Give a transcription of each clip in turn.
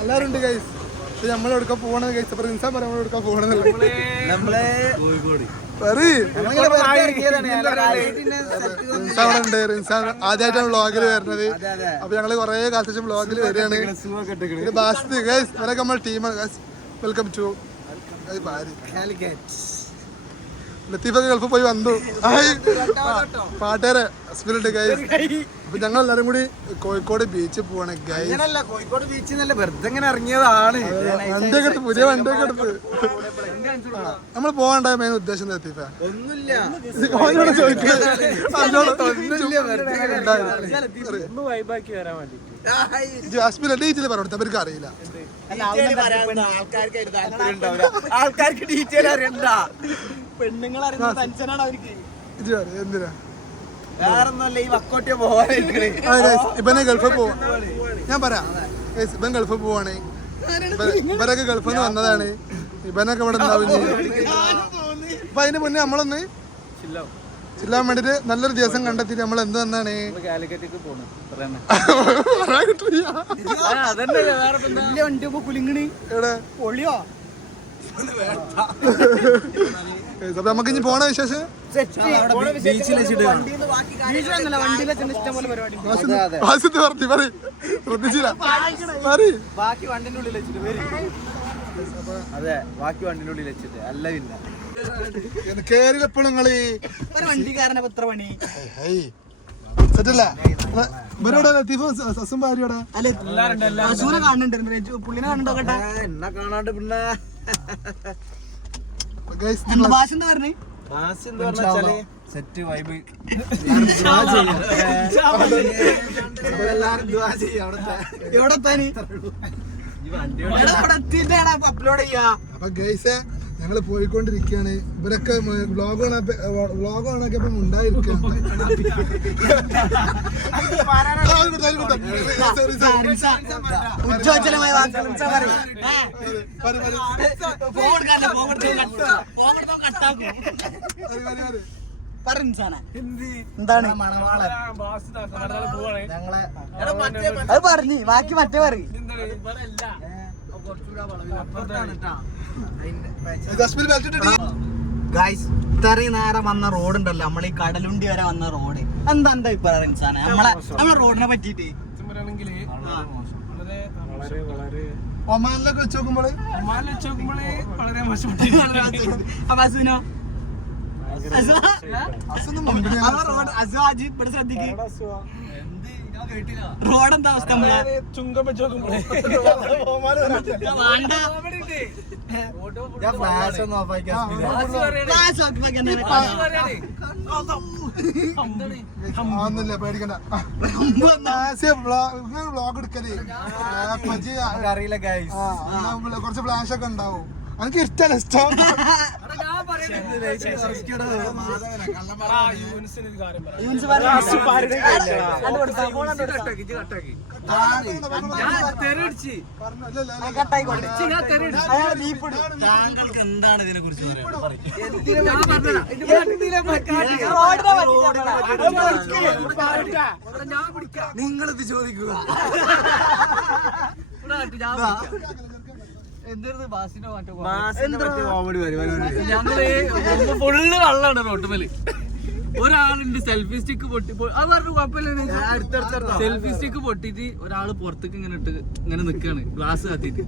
എല്ലാരും ഉണ്ട് ഗൈസ്. നമ്മളെടുക്കാൻ പോകണത് ഗൈസ്. അപ്പൊ റിൻസാൻ പറയാൻ നമ്മളെടുക്കാൻ പോകണമെന്നില്ല. നമ്മളെ കോഴിക്കോട് റിൻസാൻ ആദ്യമായിട്ടാണ് വ്ളോഗിൽ വരുന്നത്. അപ്പൊ ഞങ്ങള് കൊറേ കാലത്ത് ശേഷം വ്ളോഗിൽ വരികയാണ്. ഇവരൊക്കെ നമ്മൾ ടീമാണ് ഗൈസ്. വെൽക്കം ടു ലത്തീഫൊക്കെ ഗൾഫിൽ പോയി വന്നു. പാട്ടേരെ ഹസ്ബൻഡ് ഗൈസ്. അപ്പൊ ഞങ്ങൾ എല്ലാരും കൂടി കോഴിക്കോട് ബീച്ചിൽ പോവാണ് ഗൈസ്. കോഴിക്കോട് ബീച്ചിൽ നല്ല വെറുതെ ഇങ്ങനെ ഇറങ്ങിയതാണ്. വണ്ടിയൊക്കെ എടുത്ത് പുതിയ വണ്ടിയൊക്കെ എടുത്ത് നമ്മൾ പോകണ്ടായ മെയിൻ ഉദ്ദേശം ലത്തീഫ ഒന്നുമില്ല. ഹസ്ബൻഡ് ഡീറ്റെയിൽ പറഞ്ഞു അവർക്ക് അറിയില്ല. ആൾക്കാർക്ക് ഡീറ്റെയിൽ അറിയണ്ട. പെണ്ണുങ്ങൾ അറിയുന്ന ടെൻഷനാണ് അവർക്ക്. എന്തിനാ വേറൊന്നുമല്ല, ഈ വക്കോട്ടിയ പോവാൻ ഇവനെ ഗൾഫിൽ പോവാ. ഞാൻ പറയാം ഇവൻ ഗൾഫിൽ പോവാണ്. ഇവരൊക്കെ ഗൾഫിൽ നിന്ന് വന്നതാണ്. ഇവനൊക്കെ ഇവിടെ ഉണ്ടാവില്ല. അപ്പൊ അതിന് മുന്നേ നമ്മളൊന്ന് ചെല്ലാൻ വേണ്ടിട്ട് നല്ലൊരു ദിവസം കണ്ടെത്തിട്ട് നമ്മൾ എന്ത് വന്നാണ് നമുക്ക് ഇനി പോണ വിശേഷം കേറിയപ്പോഴും നിങ്ങള് വണ്ടിക്കാരനെ എത്ര പണി സെറ്റല്ല സസും ഭാര്യയോടെ കാണുന്നുണ്ട്. പുള്ളിനെ കണ്ടോക്കട്ടെ. എന്നെ കാണാണ്ട് പിന്നെ സെറ്റ് വൈബ് അപ്ലോഡ് ചെയ്യാ. അപ്പൊ ഗൈസ് ഞങ്ങള് പോയിക്കൊണ്ടിരിക്കുകയാണ്. ഇവരൊക്കെ വ്ളോഗ് ഓണാക്കിയപ്പോ ഉണ്ടായിരിക്കുകയാണ്. എന്താണ് അത് പറഞ്ഞു ബാക്കി മറ്റേ പറയും. ഇത്രയും നേരം വന്ന റോഡ് ഉണ്ടല്ലോ, നമ്മൾ ഈ കടലുണ്ടി വരെ വന്ന റോഡ്, എന്താ അഭിപ്രായം റിൻസാനെ നമ്മളെ റോഡിനെ പറ്റിട്ട്? ഒമാനിലൊക്കെ വെച്ച് നോക്കുമ്പോള് വളരെ മോശപ്പെട്ടു. റോഡ് എന്താ അവസ്ഥ? ചുങ്കം വെച്ച് നോക്കുമ്പോഴേ പേടിക്കണ്ട. വ്ളോഗ് എടുക്കല് അറിയില്ല ഗൈസ്. കുറച്ച് ഫ്ലാഷ് ഒക്കെ ഉണ്ടാവും. എനിക്ക് ഇഷ്ടമല്ല. ഇഷ്ടം താങ്കൾക്ക് എന്താണ് ഇതിനെ കുറിച്ച് നിങ്ങളിത് ചോദിക്കുക. ഞങ്ങള് ഫുള്ള് വെള്ളമാണ് റോട്ടുമേല്. ഒരാളുണ്ട് സെൽഫി സ്റ്റിക്ക് പൊട്ടി, അത് പറഞ്ഞു കുഴപ്പമില്ല. സെൽഫി സ്റ്റിക്ക് പൊട്ടിട്ട് ഒരാള് പുറത്തേക്ക് ഇങ്ങനെ ഇട്ട് ഇങ്ങനെ നിക്കാണ് ഗ്ലാസ് കത്തിട്ട്.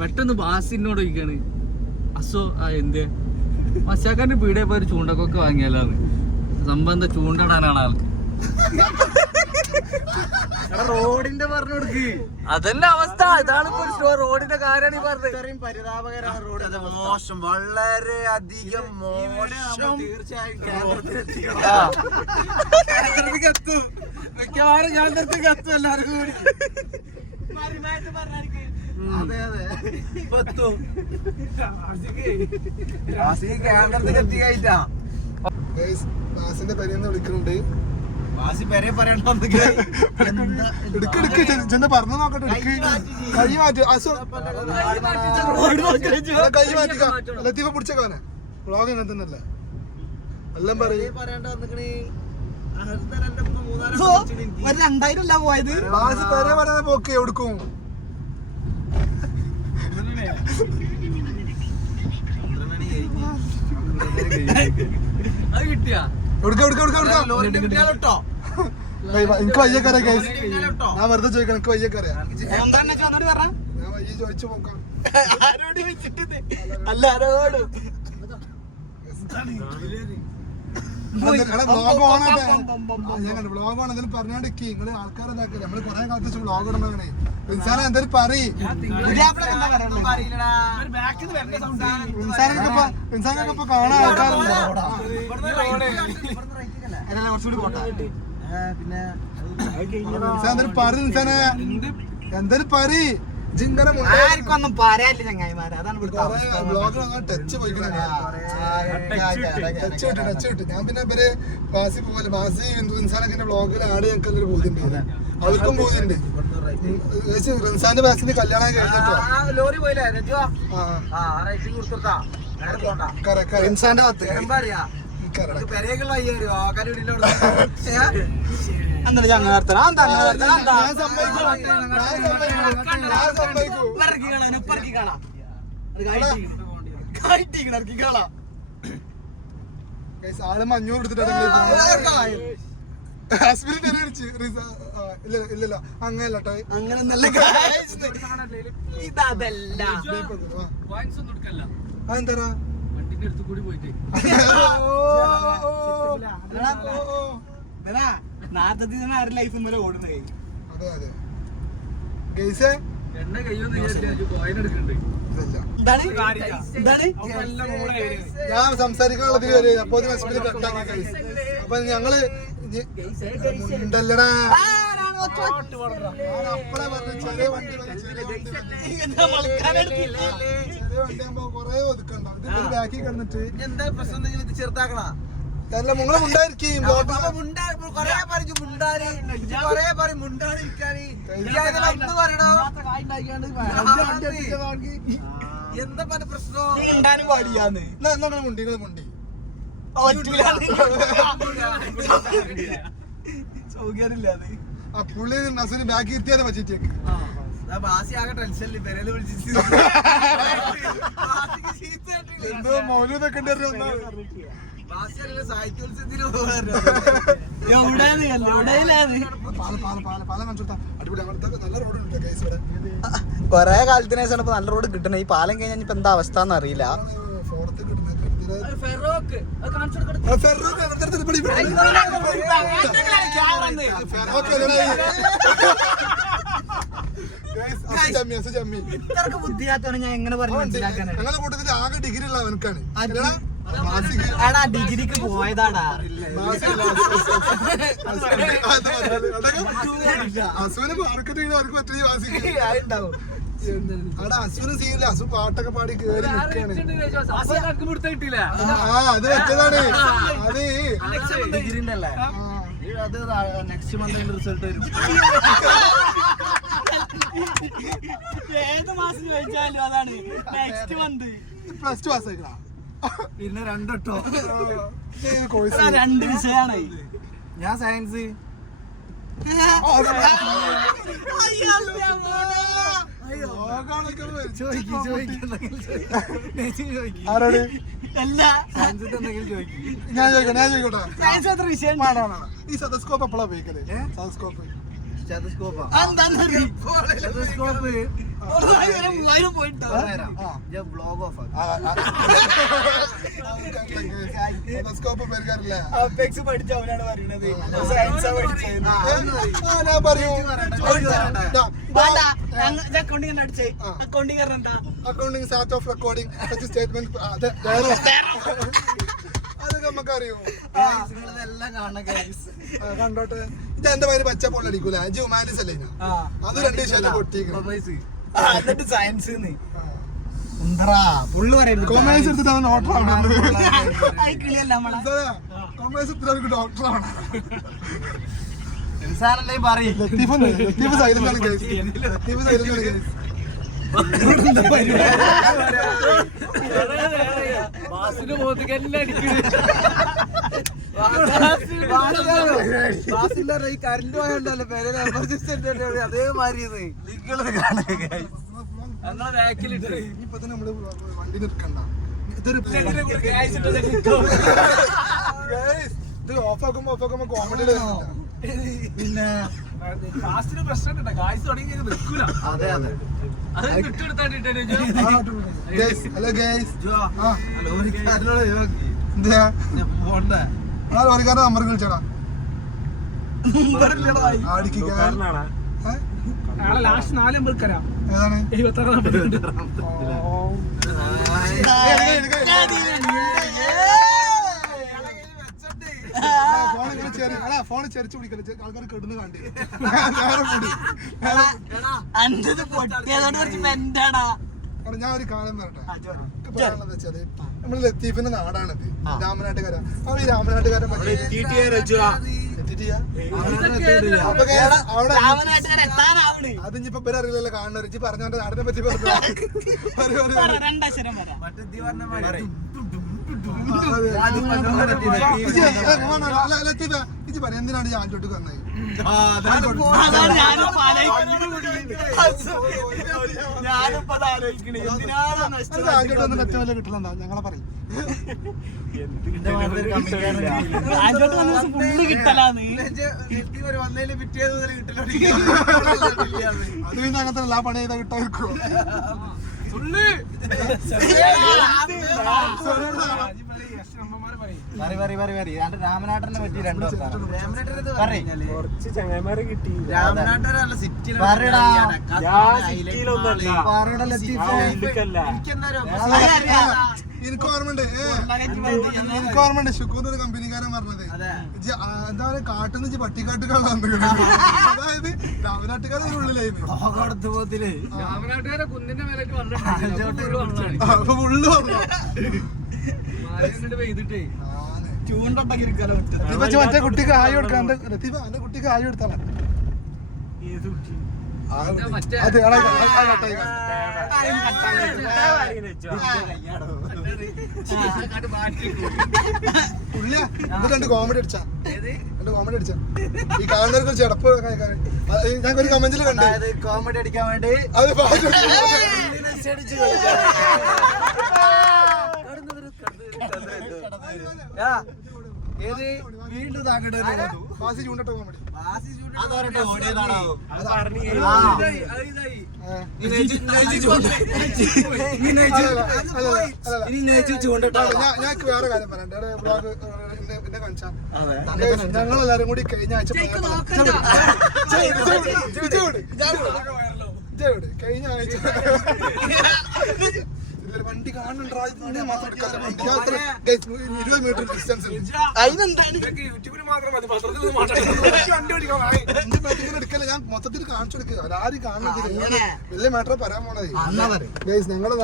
പെട്ടെന്ന് ബാസിനോട് ചോദിക്കാണ്, അസോ എന്തേ മച്ചാക്കാരന്റെ പീടിയെ പോയി ഒരു ചൂണ്ടക്കൊക്കെ വാങ്ങിയാലാന്ന്. സംഭവം എന്താ ചൂണ്ടടാനാണ് ആൾക്ക്. റോഡിന്റെ പറഞ്ഞു കൊടുക്ക്. അതന്നെ അവസ്ഥ. ഇതാണ് റോഡിന്റെ കാര്യമാണ് ഈ പറഞ്ഞത്. ഇത്രയും പരിതാപകരമാണ് റോഡ്. മോശം, വളരെ അധികം മോശം. തീർച്ചയായും കേന്ദ്രത്തിലെത്തും. മിക്കവാറും കേന്ദ്രത്തിൽ എത്തും എല്ലാവർക്കും കൂടി. അതെ അതെ എത്തും. കേന്ദ്രത്തിൽ എത്തിക്കായിട്ടാ. വിളിക്കുന്നുണ്ട്. പറഞ്ഞു നോക്കട്ടെ. കൈ മാറ്റി കൈ മാറ്റിക്ക. ലത്തീഫ പിടിച്ചേക്കാനെ വ്ളോഗ് ഇങ്ങനെ തന്നെയല്ലേ എല്ലാം പറയും. ഒരു 2000 അല്ല പോയത്. ബാസ് പെരെ പറയാതെ പോക്ക് എവിടുക്കും അത് കിട്ടിയാ എനിക്ക് വയ്യക്കറിയാം ഗൈസ്. ഞാൻ വെറുതെ ചോദിക്കണം, എനിക്ക് വയ്യക്കറിയാം. ഞാൻ വയ്യ ചോദിച്ചു നോക്കാം. ബ്ലോഗ് ഓണാട്ടെ, ഞാൻ കണ്ടു ബ്ലോഗ് ഓൺ എന്തെങ്കിലും പറഞ്ഞോണ്ടിരിക്കും. നിങ്ങള് ആൾക്കാരെന്താക്കില്ല, നമ്മള് കൊറേ കാലത്ത് ബ്ലോഗ് ഇടണേ. ഇൻസാനെ എന്തെങ്കിലും പറയും. ഇൻസാനൊക്കെ ഇപ്പൊ കാണാൻ ആൾക്കാരുണ്ട്. കുറച്ചുകൂടി പോട്ടെ. എന്തേലും പറയും ഇൻസാനെ, എന്തേലും പറയും. ആർക്കൊന്നും പറയാനില്ല ചങ്ങായിമാരെ. അതാണ് ടച്ച് പോയിക്കണ. ടച്ച് കിട്ടും. ഞാൻ പിന്നെ ഇവര് ബാസി പോലെ ബാസി റിൻസാനൊക്കെ ബ്ലോഗിൽ ആഡ് ഞങ്ങൾക്ക് ബോധ്യണ്ട്, അവർക്കും ബോധ്യണ്ട്. റിൻസാന്റെ ബാസിന്റെ കല്യാണം കഴിഞ്ഞിട്ടോ ഇൻസാന്റെ പത്ത് എന്താ ചങ്ങാർത്തന ആള് 500 എടുത്തിട്ടാണ്. ഇല്ലല്ലോ അങ്ങനല്ല കേട്ടോ, അങ്ങനെ നല്ല ഇതല്ല അതെന്താ വണ്ടിന്റെ അടുത്ത് കൂടി പോയിട്ട് ലൈഫും പോലെ ഓടുന്നേ. അതെ അതെ ഗൈസേ, എണ്ണ കയ്യൊന്നും വിചാരിച്ചു കോയിൻ എടുക്കണ്ട്. ഞാൻ സംസാരിക്കാനുള്ളതിൽ വരെ അപ്പൊ കട്ടാക്കി. അപ്പൊ ഞങ്ങള് ഉണ്ടല്ലടാ അപ്പളെ പറഞ്ഞു ചെറിയ വണ്ടി ആകുമ്പോ കൊറേ ഒതുക്കണ്ട. ഇത് ബാക്കി കിടന്നിട്ട് എന്താ പ്രശ്നം? ചെറുതാക്കണ അല്ല നിങ്ങള് ഉണ്ടായിരിക്കും. എന്താ പ്രശ്നം? പാടിയാന്ന് മുണ്ടി മുണ്ടി സൗകര്യമില്ലാതെ ആ പുള്ളി നസുന് ബാക്കി ഇരുത്തിയാലും പറ്റിട്ടേക്ക്. എന്തോ മൗലൂദൊക്കെ ഉണ്ടായിരുന്നു. കൊറേ കാലത്തിന് ശേഷം നല്ല റോഡ് കിട്ടണേ. ഈ പാലം കഴിഞ്ഞാൽ ഇപ്പൊ എന്താ അവസ്ഥ എന്ന് അറിയില്ല. ബുദ്ധിയാത്താണ് ഞാൻ എങ്ങനെ പറഞ്ഞു മനസ്സിലാക്കാനാണ്. ഞങ്ങളുടെ കൂട്ടത്തിൽ ആകെ ഡിഗ്രി ഉള്ള അവനക്കാണ്. എടാ ഡിഗ്രിക്ക് പോയതാടാ. അസുവിന് മാർക്കറ്റ് അവർക്ക് പറ്റിയ വാസിക്കും. അവിടെ അസുവിന് സീനില്ല. അസു പാട്ടൊക്കെ പാടി കേറി നിൽക്കാണ്. ആ അത് വെച്ചതാണ്. അത് ഡിഗ്രിന്റെ അല്ലേ? അത് നെക്സ്റ്റ് മന്ത് റിസൾട്ട് വരും. ഏത് മാസം ചോദിച്ചാലും അതാണ് next month. Plus two pass ആയിക്കണ. പിന്നെ രണ്ടോ കോഴ്സ് 2 വിഷയാണ്. ഞാൻ സയൻസ്. ആരോട് ഞാൻ ചോദിക്കട്ടെ, സയൻസ് എത്ര വിഷയം? ഈ സതസ്കോപ്പ് എപ്പോഴാ ഉപയോഗിക്കല്? സതസ്കോപ്പ് സതസ്കോപ്പ് ഉപയോഗിക്കാറില്ല. പഠിച്ചവനാണ് പറയുന്നത്. ഞാൻ പറയൂ accounting start of recording statement അതൊക്കെ നമുക്കറിയോ. കണ്ടോട്ടെ. ഇത് എന്റെ പേര് പച്ച പൊള്ളടിക്കൂല. ഹ്യൂമാനിറ്റീസ് അല്ലേ? അത് 2 വിഷയം പൊട്ടിക്കണം. എന്നിട്ട് സയൻസ് കൊമേഴ്സ് എടുത്തിട്ടാണ് ഡോക്ടറാണ്. കൊമേഴ്സ് എടുത്തിട്ട് ഡോക്ടറാണ്. ലത്തീഫ് സൈലന്റാണ് കേസ്. ലത്തീഫ് സൈലന്റാണ് കേസ്. ബാസിന്റെ മുഖത്തേക്ക് എല്ലാം അടിക്കുന്നു. ഈ കറണ്ട് പോയണ്ടല്ലോ പേരെ എമർജൻസി അതേമാതിരി നിങ്ങളത് കാണുക ഞങ്ങളെ ബാക്കിലിട്ട് ഇപ്പൊ തന്നെ നമ്മള് വണ്ടി നിർക്കണ്ട ഇതൊരു ഇത് ഓഫാക്കുമ്പോ കോമഡിയില് പിന്നെ കാശിന് പ്രശ്നം കാശ് തുടങ്ങി നിൽക്കൂല. അതെ അതെ അത് വിട്ടെടുത്താണ്ടിട്ട് ഹലോ ഗൈസ് ലോറിക്കാരനോട് എന്താ പോണ്ടേ ആ ലോറിക്കാരുടെ നമ്പർ വിളിച്ചടാ ആടിക്ക് നാളെ ലാസ്റ്റ് 4 നമ്പർ തരാം. ഏതാണ് 76 ഫോണ് ചെറിച്ച് പിടിക്കല്ലേ ആൾക്കാർ കെടുന്ന് കണ്ടി അഞ്ചത് പൊട്ടിയതോട് കുറച്ച് മെന്റാടാ. ഞാൻ ഒരു കാലം വരട്ടെ പറയാനുള്ളത് വെച്ചാല് നമ്മള് ലത്തീഫിന്റെ നാടാണിത് രാമനാട്ടുകാര അപ്പൊ ഈ രാമനാട്ടുകാരെ അതിപ്പോ പേര് അറിയില്ലല്ലോ കാണുന്നവർ ഇജ്ജ് പറഞ്ഞ നാടിനെ പറ്റി ലത്തീഫ ഇജ്ജ് പറയാം എന്തിനാണ് ഞാൻ ആറ്റോട്ട് വന്നത് പറ്റുമല്ലോ കിട്ടുന്നുണ്ടോ ഞങ്ങളെ പറയും അത് പിന്നെ അങ്ങനത്തെ എല്ലാ പണി ചെയ്താൽ കിട്ടാതിരിക്കോ രാമനാട്ടനെ പറ്റി രണ്ടു എനിക്ക് ഓർമ്മയുണ്ട് ഷുക്കൂർ കമ്പനിക്കാരൻ പറഞ്ഞത് എന്താ പറയാ കാട്ടുന്ന വെച്ച് പട്ടിക്കാട്ടുകളാണ് അതായത് രാമനാട്ടുകാരുടെ ഉള്ളിലായിരുന്നു രാമനാട്ടുകാരെ കുന്നിന്റെ മേലേക്ക് അപ്പൊ ഉള്ളു പറഞ്ഞു പെയ്തിട്ടേ മറ്റേ കുട്ടിക്ക് ആയി കൊടുക്കാൻ ലത്തീഫ എന്റെ കുട്ടിക്ക് ആയി കൊടുത്താൽ രണ്ട് കോമഡി അടിച്ചാ ഈ കാണുന്നവർക്ക് ചെടപ്പ് ഞാൻ ഒരു കമന്റിൽ കണ്ടത് കോമഡി അടിക്കാൻ വേണ്ടി അത് ഏത് വീണ്ടും താങ്കടെ ഫാസി ചൂണ്ടട്ട കോമഡി ഞാൻ വേറെ കാര്യം പറയണ്ടേ ബ്ലോഗ് എന്നെ കാണിച്ചാ ഞങ്ങളെല്ലാരും കൂടി കഴിഞ്ഞ ആഴ്ച കഴിഞ്ഞ ആഴ്ച വണ്ടി കാണുന്നുണ്ടോ 20 മീറ്റർ ഡിസ്റ്റൻസ് എടുക്കല്ല ഞാൻ മൊത്തത്തിൽ കാണിച്ചു കൊടുക്കുക ആരും കാണുന്നില്ല വലിയ മാറ്റർ പറയാൻ പോണത് ഞങ്ങളെ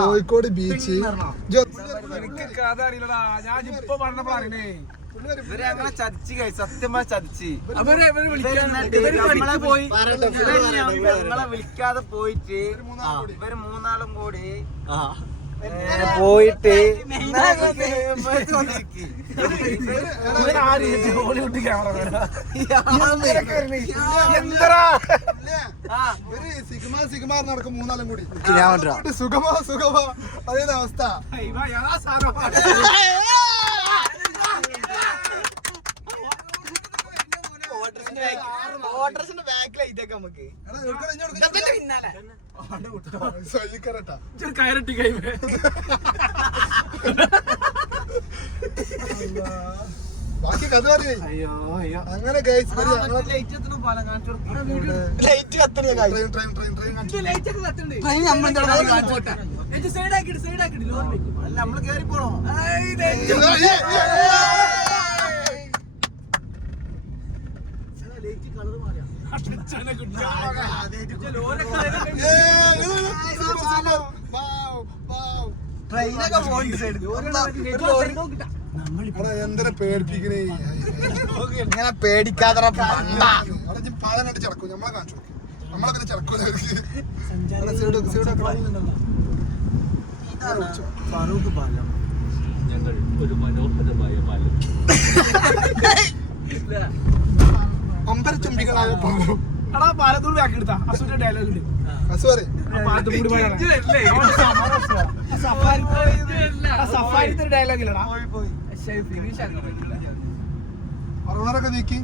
കോഴിക്കോട് ബീച്ച് സത്യമായി ചതിച്ച് ഞങ്ങളെ വിളിക്കാതെ പോയിട്ട് ഇവര് മൂന്നാളും കൂടി പോയിട്ട് സിഗ്മ നടക്കും മൂന്നാളും കൂടി സുഖമോ അതേത് അവസ്ഥ കയറട്ടി കൈ ബാക്കി കഥ പറയേ അങ്ങനെ നമ്മള് കേറി പോണോ എന്തിനെ പേടിപ്പിക്കണേ ഇങ്ങനെ പേടിക്കാതെ പാലനായിട്ട് ചടക്കും നമ്മളെ കാണിച്ചു നമ്മളങ്ങനെ ചടക്കൂല ഫറൂഖ് പാലം ഞങ്ങൾ ഒരു മനോഹരമായ പാലം. അമ്പര ചുംബികളായ പാലം. എടാ പാലത്തൂർ ബാക്ക് എടുത്താ അസുര ഡയലോഗ് സോറി സഫാരിത്തെ ഡയലോഗ് ഇല്ലടാ. അറുപതൊക്കെ നീക്കി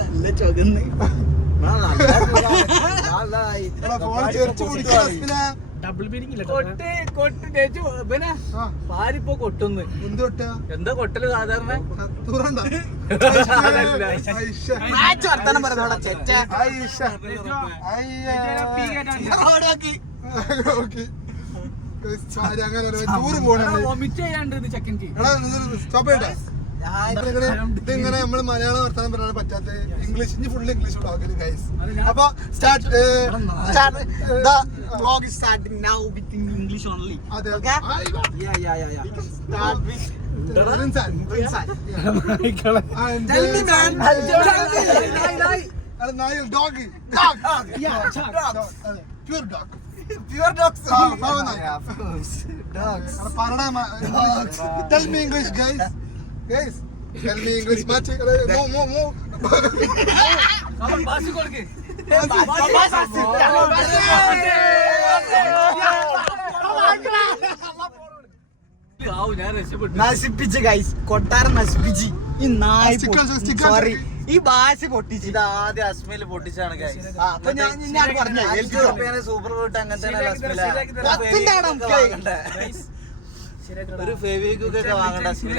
നല്ല ചുവന്ന് ഫോൺ ചേർച്ച് പിടിക്കുന്ന ഡബിൾ മീനിങ് ഇല്ല പാരിപ്പോ കൊട്ടുന്നു. എന്ത് തൊട്ടാ എന്താ കൊട്ടല് സാധാരണ? തൂറണ്ട വർത്തനം പറഞ്ഞോടാ ചെറ്റ. അങ്ങനെ ടൂറ് പോകണേ വൊമിറ്റ് ചെയ്യാണ്ട് ചെക്കൻക്ക്. എടാ സ്റ്റോപ്പ് ചെയ്യട്ടെ. ഇതിങ്ങനെ നമ്മള് മലയാളം വർത്താനം പറയാൻ പറ്റാത്ത ഇംഗ്ലീഷ് ഇനി ഫുള്ള് ഇംഗ്ലീഷ് ഉണ്ടാക്കല് ഗൈസ്. അപ്പൊ start The vlog is starting now with English only. അതെ Okay? Yeah. Start with Rinsan. Tell me, man. നായ dog pure dog Pure dogs. How nice. Yeah, of course. Dogs. Tell me English, guys. Guys, tell me English. Match. No. ബാസി കൊടുക്ക്. ഞാൻ രക്ഷപ്പെട്ടു. നശിപ്പിച്ച് guys, കൊട്ടാരം നശിപ്പിച്ച് ഈ നായ് സോറി ഈ ഭാഷ പൊട്ടിച്ച്. ആദ്യം അസ്മയില് പൊട്ടിച്ചാണ് അപ്പൊ ഞാൻ പറഞ്ഞു സൂപ്പർ ഫ്രൂട്ട് അങ്ങനത്തെ ഒരു ഫെവിക്വിക്ക് വാങ്ങണ്ട അസ്മില.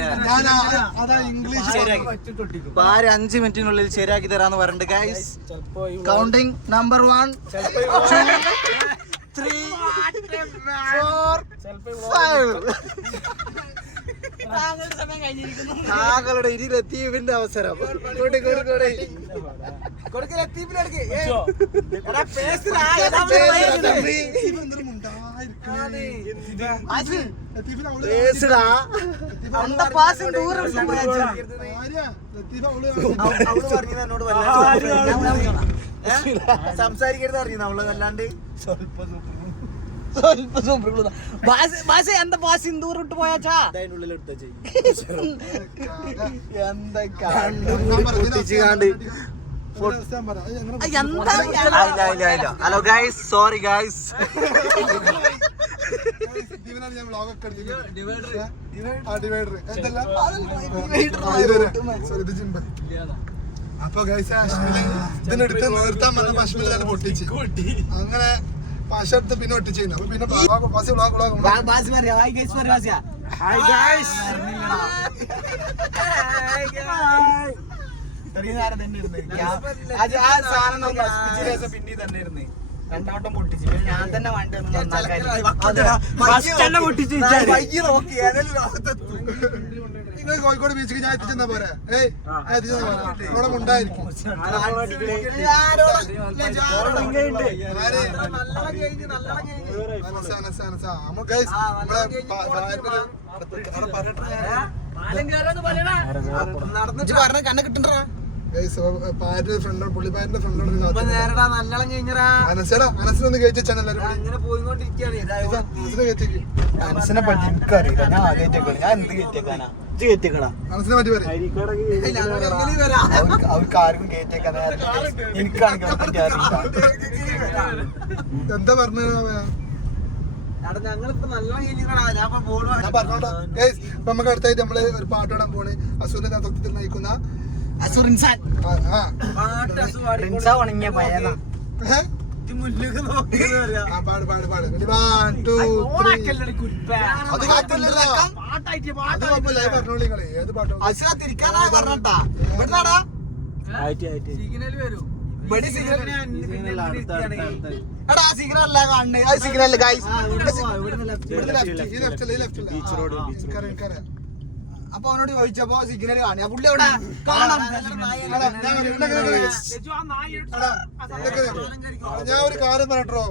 അതാ ഇംഗ്ലീഷ്. ഇപ്പൊ 5 മിനിറ്റിനുള്ളിൽ ശരിയാക്കി തരാന്ന് പറഞ്ഞിട്ട് ഗൈസ്. Counting number 1 2 3 4 5. താങ്കളുടെ ഇനി ലത്തീഫിന്റെ അവസരം. സംസാരിക്കരുത് അറിഞ്ഞു നമ്മള് അല്ലാണ്ട് എന്താ ഭാഷ ഇന്ദൂർ ഇട്ട് പോയാച്ചാ അതിനുള്ളിൽ എടുത്ത ചെയ്യും. Hello guys, sorry guys. അപ്പൊ ഗൈസ് ഇതിനെടുത്ത് നിർത്താൻ വന്ന പശുവിൽ തന്നെ പൊട്ടിച്ച് അങ്ങനെ പശ എടുത്ത് പിന്നെ ഒട്ടിച്ചു. അപ്പൊ പിന്നെ രണ്ടാവട്ടം പൊട്ടിച്ച് ഞാൻ തന്നെ വണ്ടി നിങ്ങൾ കോഴിക്കോട് ബീച്ചിൽ ഞാൻ എത്തിച്ചെന്നാ പോരെ. ഇവിടെ ഉണ്ടായിരിക്കും. പറഞ്ഞ കണ്ണ കിട്ടണ്ടാ പുള്ളിപ്പാറ്റിന്റെ ഫ്രണ്ടോട് നല്ലോണം കഴിഞ്ഞാ അനസിനൊന്ന് കയറ്റിച്ചാണ് എല്ലാവരും. അങ്ങനെ പോയിക്കൊണ്ടിരിക്കുകയാണ്. അനസിനെ കയറ്റിക്ക്. മനസ്സിനെ പറ്റി എനിക്കറിയില്ല. ഞാൻ ആദ്യമായിട്ടേക്കാണ്. ഞാൻ എന്ത് കയറ്റിയേക്കാനാ കയറ്റിയേക്കടാ അനസിനെ പറ്റി പറയും. അവർക്ക് ആർക്കും കയറ്റിയേക്കാൻ എനിക്കാണെങ്കിൽ എന്താ പറഞ്ഞ ഞങ്ങളിപ്പോ നല്ലോണം കഴിഞ്ഞാ. ഞാൻ പറഞ്ഞോട്ടോ ഗൈസ്. ഇപ്പൊ നമുക്ക് അടുത്തായിട്ട് നമ്മള് ഒരു പാട്ട് പാടാൻ പോണ്. അസുവിന്റെ നേതൃത്വത്തിൽ നയിക്കുന്ന ഉണങ്ങിയ പയ്യന പാട് 1 2 3 പറഞ്ഞോളൂ നിങ്ങള് ഏത് പാട്ടോ തിരിക്കാനാ പറഞ്ഞാ ഇവിടുന്നാടാ സിഗ്നൽ വരും. എടാ സിഗ്നൽ അല്ല കാണുന്നത്. അത് സിഗ്നൽ ഗൈസ്. അപ്പൊ അവനോട് ചോദിച്ചപ്പോ സിഗ്നൽ കാണുക. പുള്ളി എവിടെ കാണാം. ഞാൻ ഒരു കാര്യം പറയട്ടോ.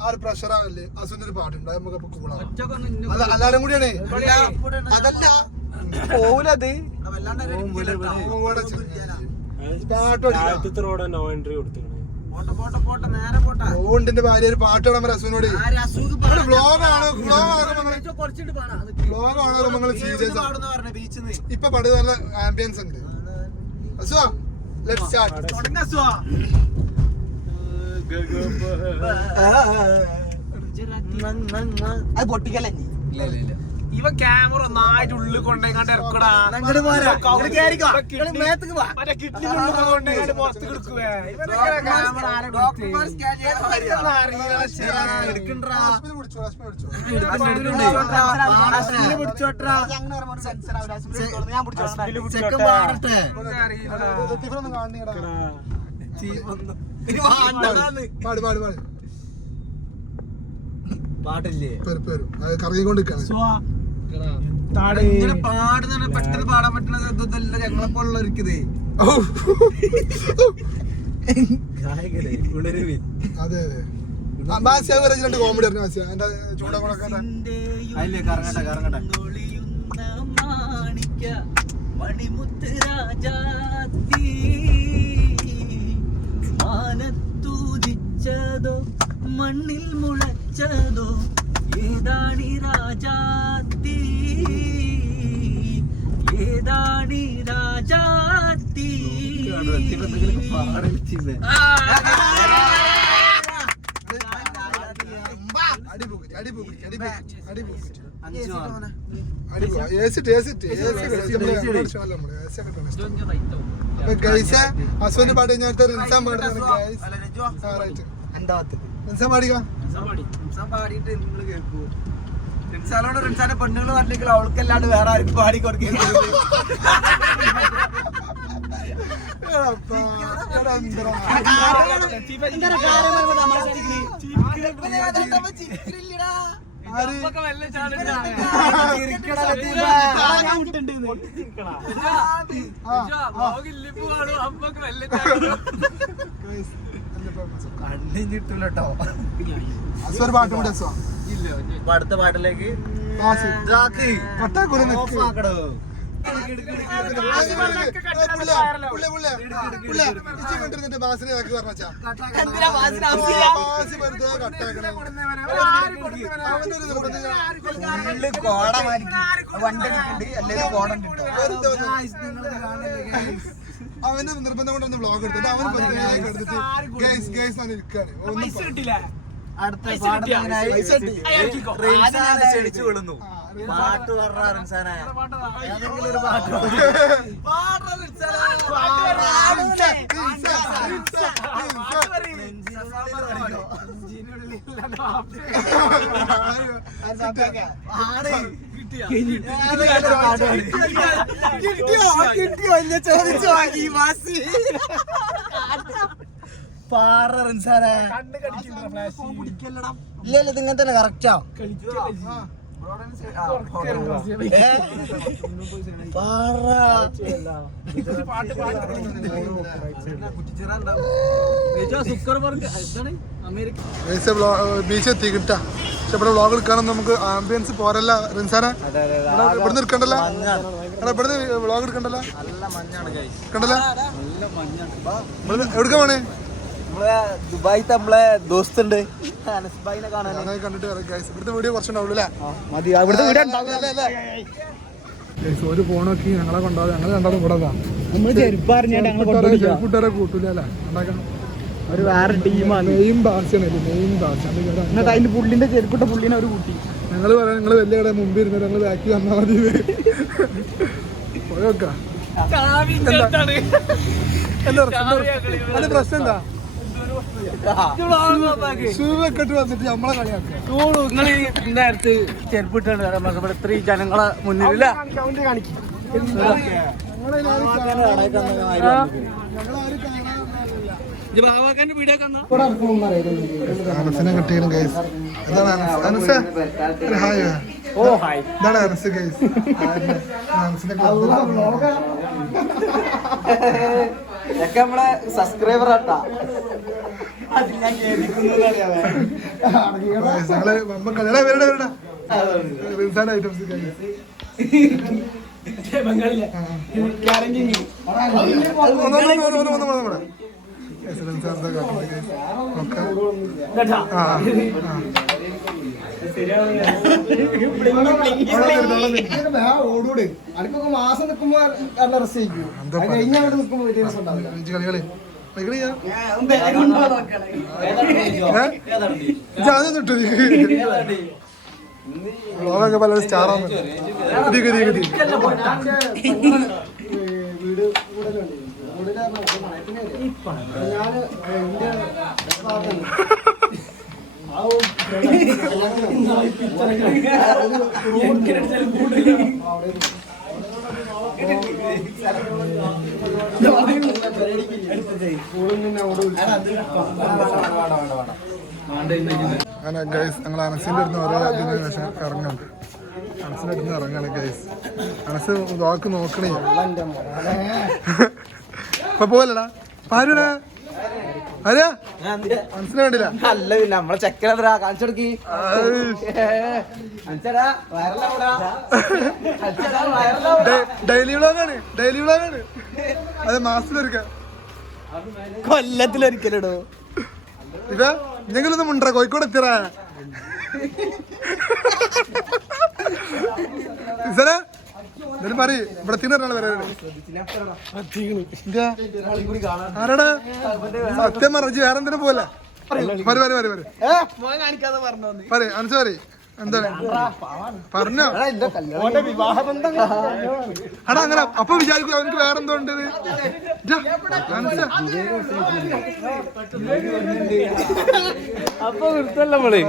ആ ഒരു പ്രഷറാവല്ലേ അസുവിന്റെ ഒരു പാട്ടുണ്ട്. നമുക്ക് എല്ലാരും കൂടിയാണ്. അതല്ല പോവൂലത് പാട്ട് ഓണ്ടിന്റെ ഭാര്യ ഒരു പാട്ട് കാണാൻ റസുവിനോട് വ്ലോഗാണോ നിങ്ങൾ സീരിയസ് ഇപ്പൊ പട നല്ല ആംബിയൻസ് ഉണ്ട് റസുവാ ലെറ്റ്സ് സ്റ്റാർട്ട് അത് പൊട്ടിക്കല്ലേ ഇവ ക്യാമറ ഒന്നായിട്ട് ഉള്ളിൽ കൊണ്ടേക്കാണ്ട് ഇറക്കടാ കിഡ്നി കൊണ്ടേക്കാണ്ട് പുറത്ത് കൊടുക്കുവേ പാട്ടില്ലേ കറങ്ങിക്കൊണ്ടിരിക്കാണ് ഇങ്ങനെ പാടുന്ന പെട്ടെന്ന് പാടാൻ പറ്റുന്ന ഇതല്ല ഞങ്ങളെ പോലുള്ളവർക്കിത് അതെ അതെ രണ്ട് കോമഡി അറിഞ്ഞു മാസിയ എന്റെ ചൂടൊക്കെ മണിമുത്ത് രാജാത്തി മാനത്തൂതിച്ചതോ മണ്ണിൽ മുളച്ചതോ ഏതാണി രാജാത്തി ഏതാണി രാജാത്തി ഹസ്ബൻഡ് പാട്ട് കഴിഞ്ഞാൽ റിൻസാൻ പാടിക്കാം പാടിയിട്ട് നിങ്ങൾ കേൾക്കൂ റിൻസാനോട് റിൻസാന്റെ പെണ്ണുങ്ങൾ പറഞ്ഞെങ്കിൽ അവൾക്കല്ലാണ്ട് വേറെ ആർക്കും പാടി കൊടുക്കുന്നത് കണ്ണിഞ്ഞിട്ടില്ലട്ടോ പാട്ട് കൂടെ അടുത്ത പാട്ടിലേക്ക് അവന് നിർബന്ധം കൊണ്ടൊന്ന് വ്ലോഗ് എടുത്തിട്ട് അവന് എടുത്തിട്ട് ഗൈസ് ഗൈസ് ആണ് ഇരിക്കാണ് ഒന്നും അടുത്ത ക്ഷണിച്ചു വിടുന്നു പാട്ട് പറഞ്ഞ റിൻസാനായ ഏതെങ്കിലും ഒരു പാട്ട് ചോദിച്ചു വാങ്ങി മാസി പാറ റിൻസാനെ ഇല്ല ഇത് ഇങ്ങനെ തന്നെ കറക്റ്റാ ബീച്ച് എത്തി കിട്ടാ പക്ഷെ ഇവിടെ വ്ളോഗ് എടുക്കാനൊന്നും നമുക്ക് ആംബിയൻസ് പോരല്ല റിൻസാനെ ഇവിടുന്ന് എടുക്കണ്ടല്ലോ ഇവിടുന്ന് വ്ളോഗ് എടുക്കണ്ടല്ലോ കണ്ടല്ലോ എവിടുക്ക പോണേ ദുബായിത്തെ നമ്മളെ ദോസ്തുണ്ട് കണ്ടിട്ട് ഇവിടുത്തെ വീഡിയോ കുറച്ചുണ്ടാവുള്ളൂ ഒരു ഫോണൊക്കെ ഞങ്ങളെ കൊണ്ടാവും ഞങ്ങൾ രണ്ടാളും കൂടെ ചെരുപ്പൂട്ടുകാരെ കൂട്ടൂല അല്ലേ ഉണ്ടാക്കണം ഒരു വേറെ ടീമാണ് മെയിൻ ഭാഷയാണ് മെയിൻ ഭാഷ അതിന്റെ പുള്ളിന്റെ ചെരുപ്പിട്ട പുള്ളിനെ ഒരു കൂട്ടി ഞങ്ങൾ പറയാം നിങ്ങൾ വലിയ കട മുമ്പിൽ ഇരുന്നിട്ട് ഞങ്ങൾ ബാക്കി വന്നാൽ മതി പോയോക്കാം എന്താ പ്രശ്നം എന്താ വന്നിട്ട് നമ്മളെ കളിയാക്കുക ചെരുപ്പിട്ടാണ് ഇവിടെ ഇത്രയും ജനങ്ങളെ മുന്നിലില്ല ബാബാക്കാന്റെ വീഡിയോ അനസിനെ കിട്ടിയാലും ഗൈസ് ഇതാണ് അനസ് ഗൈസ് അനസിനെ നമ്മളെ സബ്സ്ക്രൈബർ ആട്ടാ ഐറ്റംസ് എക്സലൻസ് എന്താ കാട്ടുന്നത് നോക്കാം. ഓടൂടെ അനക്കൊക്കെ മാസം നിൽക്കുമ്പോ നല്ല റെസ്റ്റ് ചെയ്യും. കഴിഞ്ഞ അവിടെ നിൽക്കുമ്പോ വലിയ രസം ഉണ്ടാവില്ല. വ്ളോഗൊക്കെ പല സ്റ്റാറാണ്. വീട് കൂടുതലുണ്ട്. ഞാന് അങ്ങനെ ഗൈസ് ഞങ്ങൾ അനസിന്റെ അടുത്ത് ഓരോ ഇതിന് ശേഷം ഇറങ്ങുന്നുണ്ട്. അനസിന്റെ അടുത്ത് ഇറങ്ങാണ് ഗൈസ്. അനസ് വാക്ക് നോക്കണേ ഇപ്പൊ പോവല്ലടാ. ആരുടാ ആരാ മനസ്സിനെ കണ്ടില്ല. അല്ല പിന്നെ നമ്മളെ ചെക്കനെന്താ കാണിച്ചു കൊടുക്കി. ഡെയിലി വ്ളോഗാണ്, ഡെയിലി വ്ളോഗാണ്. അത് മാസത്തിലൊരിക്കൽ, കൊല്ലത്തിലൊരിക്കലിടോ. ഇവ എന്തെങ്കിലൊന്നും മുണ്ടറ കോഴിക്കോട് എത്തിറ എന്നിട്ട് പറ ഇവിടെ തിന്നൊരാള് വരാ. ആരാടാ സത്യം പറഞ്ഞു വേറെന്തിനും പോലെ പറ അനസ് പറ എന്താണ് പറഞ്ഞോ. എടാ അങ്ങനെ അപ്പൊ വിചാരിക്കും അവനക്ക് വേറെന്തോ ഉണ്ട്. അപ്പൊ നിർത്തല്ല നമ്മള്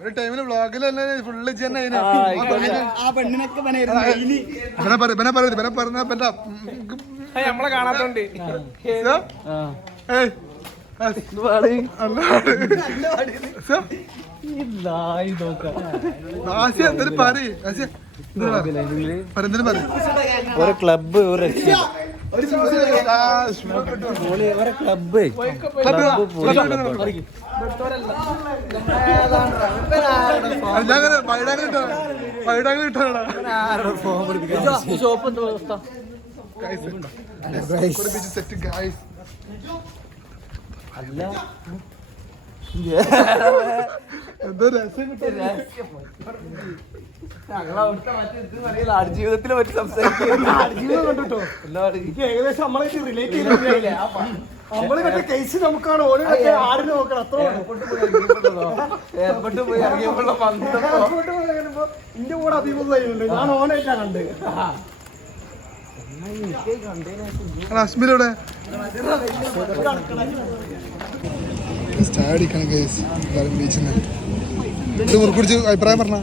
ഒരു ടൈമില് വ്ളോഗിൽ തന്നെ ഫുള്ള് നമ്മളെ കാണാത്തോണ്ട് ഒരു ക്ലബ്ബ് ഒരു ക്ലബ്ബ് ജീവിതത്തിനെ പറ്റി സംസാരിക്കും. ഏകദേശം നമ്മളെ റിലേറ്റ് ചെയ്തില്ലേ നമ്മള് മറ്റേ കേസ് നമുക്കാണ് ഓരോ ആടിന് നോക്കണം. അത്ര ഇന്റെ കൂടെ അഭിമുഖമായിട്ടുണ്ട്. ഞാൻ ഓനായിട്ടാ കണ്ട്. അശ്മിലൂടെ ചാടിക്കണം കേസ് എല്ലാവരും ബീച്ചിൽ നിന്ന്. ഇത് മുറുക്കുടിച്ച് അഭിപ്രായം പറഞ്ഞ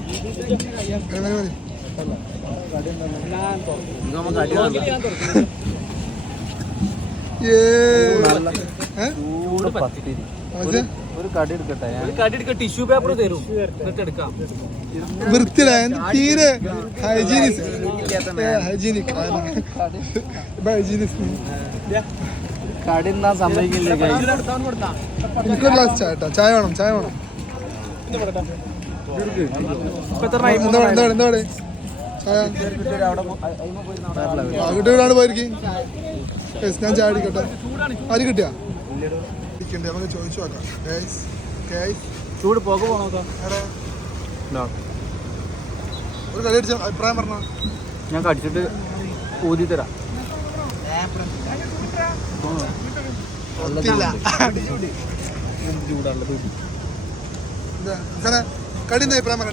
ഒരു കടി എടുക്കട്ടെ. ടിഷ്യൂ പേപ്പർ തരും എന്നിട്ട് എടുക്കാം. വൃത്തിയില്ല തീരെ ഹൈജീനിക് കടി എന്താ സംഭവിക്കില്ല. എനിക്കൊരു ഗ്ലാസ് ചായ കേട്ടോ. ചായ വേണം, ചായ വേണം. എന്താ ചായ കിട്ടിയാണ് പോയിരിക്കും. ഞാൻ ചായ അടിക്കട്ടെ. ആര് കിട്ടിയാ നമുക്ക് ചോദിച്ചു നോക്കാം. ചൂട് പോക നോക്കാം. ഒരു കളി അടിച്ച അഭിപ്രായം പറഞ്ഞോ. ഞാൻ കടിച്ചിട്ട് ഊതി തരാം. കടിന്ന അഭിപ്രായം പറഞ്ഞ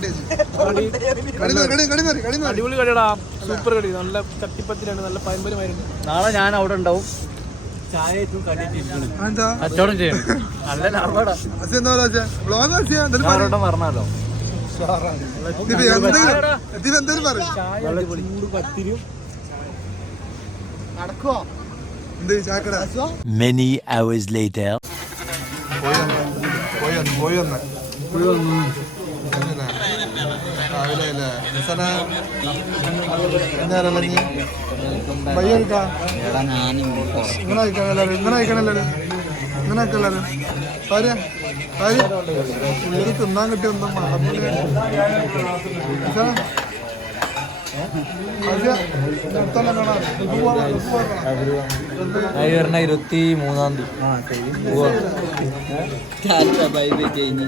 അടിപൊളി കടിയടാ. സൂപ്പർ കടി. നല്ല ചട്ടിപ്പത്തിലാണ്. നല്ല പയമ്പലുമായിരുന്നു. നാളെ ഞാൻ അവിടെ ഉണ്ടാവും. കച്ചവടം ചെയ്യണം. നല്ല ലാഭടാ. പറഞ്ഞാലോ എന്തേലും പറയും. നടക്കുവോ എന്ത് ചാക്കട. Many hours later. പോയി വന്ന് രാവിലെ അല്ലേ പയ്യ എടുക്കാം. ഇങ്ങനെ അയക്കണം എല്ലാവരും, ഇങ്ങനെ അയക്കണം എല്ലാവരും, ഇങ്ങനെ ആക്കാം എല്ലാവരും. പിള്ളേര് തിന്നാൻ കിട്ടിയ ഒന്നും അടുത്തെല്ലാം കാണാം. ഗൾഫ് പോവാൻ, ഗൾഫ് പോവാൻ. 23-ാം തീയതി. ബൈ ബൈ കഴിഞ്ഞ്